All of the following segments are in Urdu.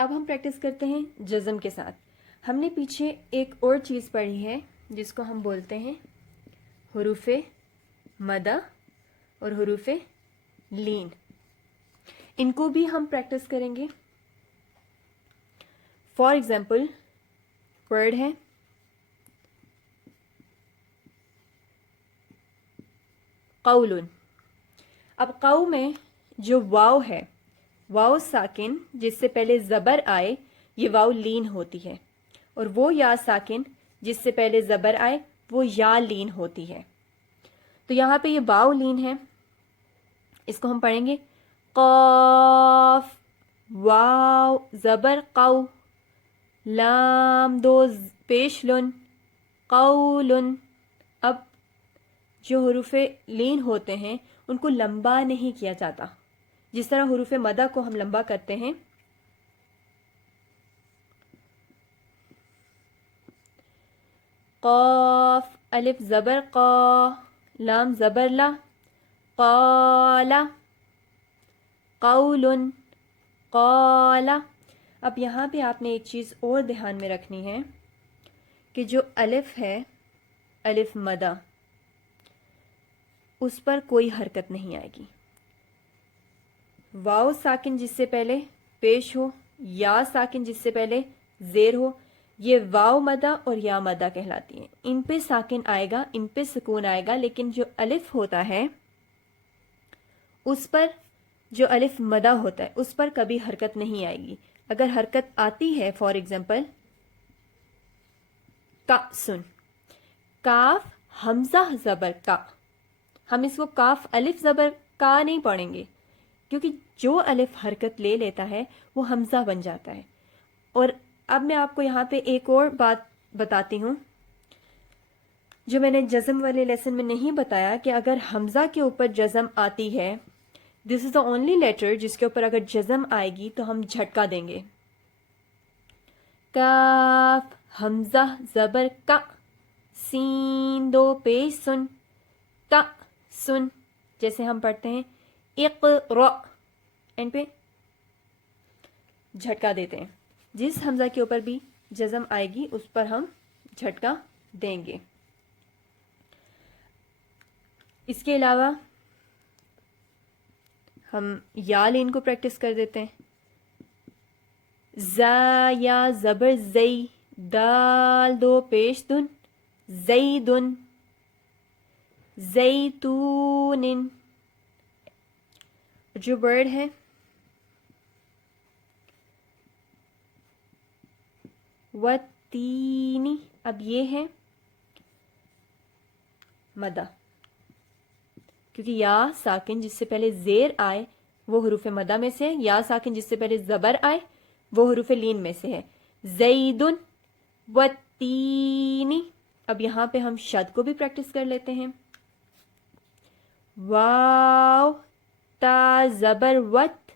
اب ہم پریکٹس کرتے ہیں جزم کے ساتھ. ہم نے پیچھے ایک اور چیز پڑھی ہے جس کو ہم بولتے ہیں حروف مدہ اور حروف لین. ان کو بھی ہم پریکٹس کریں گے. فار ایگزامپل ورڈ ہے قول. اب قو میں جو واو ہے، واو ساکن جس سے پہلے زبر آئے یہ واو لین ہوتی ہے، اور وہ یا ساکن جس سے پہلے زبر آئے وہ یا لین ہوتی ہے. تو یہاں پہ یہ واو لین ہے، اس کو ہم پڑھیں گے قاف واو زبر قو، لام دو پیش لن قولن. اب جو حروف لین ہوتے ہیں ان کو لمبا نہیں کیا جاتا، جس طرح حروف مدہ کو ہم لمبا کرتے ہیں. قاف الف زبر قا، لام زبر لا، قال قول قال. اب یہاں پہ آپ نے ایک چیز اور دھیان میں رکھنی ہے کہ جو الف ہے، الف مدہ، اس پر کوئی حرکت نہیں آئے گی. واو ساکن جس سے پہلے پیش ہو، یا ساکن جس سے پہلے زیر ہو، یہ واو مدہ اور یا مدہ کہلاتی ہیں. ان پہ ساکن آئے گا، ان پہ سکون آئے گا، لیکن جو الف ہوتا ہے اس پر، جو الف مدہ ہوتا ہے اس پر کبھی حرکت نہیں آئے گی. اگر حرکت آتی ہے فار ایگزامپل کا سن، کاف حمزہ زبر کا، ہم اس کو کاف الف زبر کا نہیں پڑھیں گے کیونکہ جو الف حرکت لے لیتا ہے وہ حمزہ بن جاتا ہے. اور اب میں آپ کو یہاں پہ ایک اور بات بتاتی ہوں جو میں نے جزم والے لیسن میں نہیں بتایا، کہ اگر حمزہ کے اوپر جزم آتی ہے، دس از دا اونلی لیٹر جس کے اوپر اگر جزم آئے گی تو ہم جھٹکا دیں گے. کاف حمزہ زبر کا، سین دو پیش سن کا سن، جیسے ہم پڑھتے ہیں اقرا، اینڈ پہ جھٹکا دیتے ہیں. جس حمزہ کے اوپر بھی جزم آئے گی اس پر ہم جھٹکا دیں گے. اس کے علاوہ ہم یا لین کو پریکٹس کر دیتے ہیں. زا یا زبر زئی، دال دو پیش دن زیدن، زیتون. جو ورڈ ہے وتینی، اب یہ ہے مدہ، کیونکہ یا ساکن جس سے پہلے زیر آئے وہ حروف مدہ میں سے ہے، یا ساکن جس سے پہلے زبر آئے وہ حروف لین میں سے ہے. زیدن وتینی. اب یہاں پہ ہم شد کو بھی پریکٹس کر لیتے ہیں. واو تا زبر وت.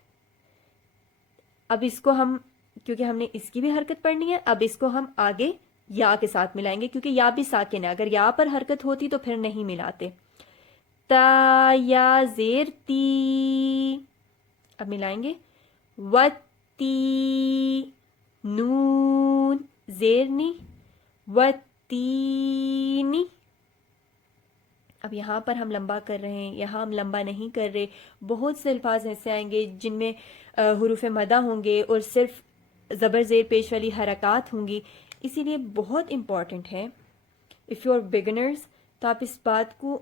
اب اس کو ہم، کیونکہ ہم نے اس کی بھی حرکت پڑھنی ہے، اب اس کو ہم آگے یا کے ساتھ ملائیں گے کیونکہ یا بھی ساکن ہے. اگر یا پر حرکت ہوتی تو پھر نہیں ملاتے. تا یا زیر تی، اب ملائیں گے وتی، نون زیرنی وتینی. اب یہاں پر ہم لمبا کر رہے ہیں، یہاں ہم لمبا نہیں کر رہے. بہت سے الفاظ ایسے آئیں گے جن میں حروف مدہ ہوں گے اور صرف زبر زیر پیش والی حرکات ہوں گی. اسی لیے بہت امپورٹنٹ ہے اف یو آر بگنرز، تو آپ اس بات کو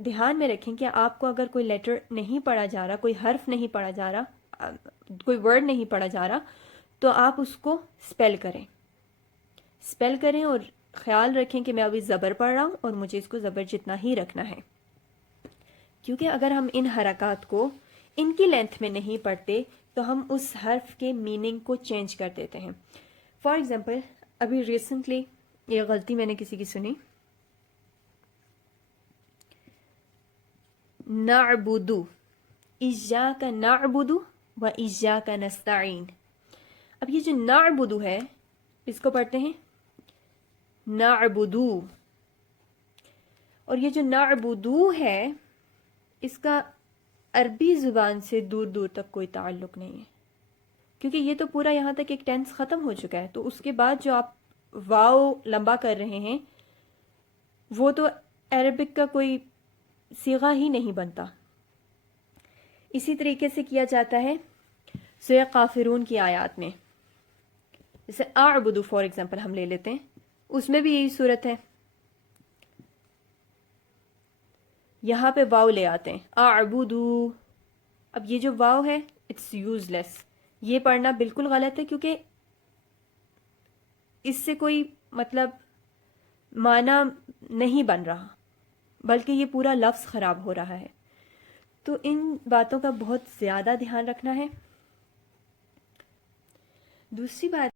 دھیان میں رکھیں کہ آپ کو اگر کوئی لیٹر نہیں پڑھا جا رہا، کوئی حرف نہیں پڑھا جا رہا، کوئی ورڈ نہیں پڑھا جا رہا، تو آپ اس کو اسپیل کریں اور خیال رکھیں کہ میں ابھی زبر پڑھ رہا ہوں اور مجھے اس کو زبر جتنا ہی رکھنا ہے. کیونکہ اگر ہم ان حرکات کو ان کی لینتھ میں نہیں پڑھتے تو ہم اس حرف کے میننگ کو چینج کر دیتے ہیں. فار ایگزامپل ابھی ریسنٹلی یہ غلطی میں نے کسی کی سنی، نعبدو، ایاک نعبدو و ایاک نستعین. اب یہ جو نعبدو ہے اس کو پڑھتے ہیں نعبدو، اور یہ جو نعبدو ہے اس کا عربی زبان سے دور دور تک کوئی تعلق نہیں ہے. کیونکہ یہ تو پورا یہاں تک ایک ٹینس ختم ہو چکا ہے، تو اس کے بعد جو آپ واو لمبا کر رہے ہیں وہ تو عربک کا کوئی صیغہ ہی نہیں بنتا۔ اسی طریقے سے کیا جاتا ہے سورہ کافرون کی آیات میں، جیسے اعبدو فار ایگزامپل ہم لے لیتے ہیں، اس میں بھی یہی صورت ہے، یہاں پہ واو لے آتے ہیں اعبدو۔ اب یہ جو واو ہے اٹس یوز لیس، یہ پڑھنا بالکل غلط ہے، کیونکہ اس سے کوئی مطلب معنی نہیں بن رہا، بلکہ یہ پورا لفظ خراب ہو رہا ہے۔ تو ان باتوں کا بہت زیادہ دھیان رکھنا ہے۔ دوسری بات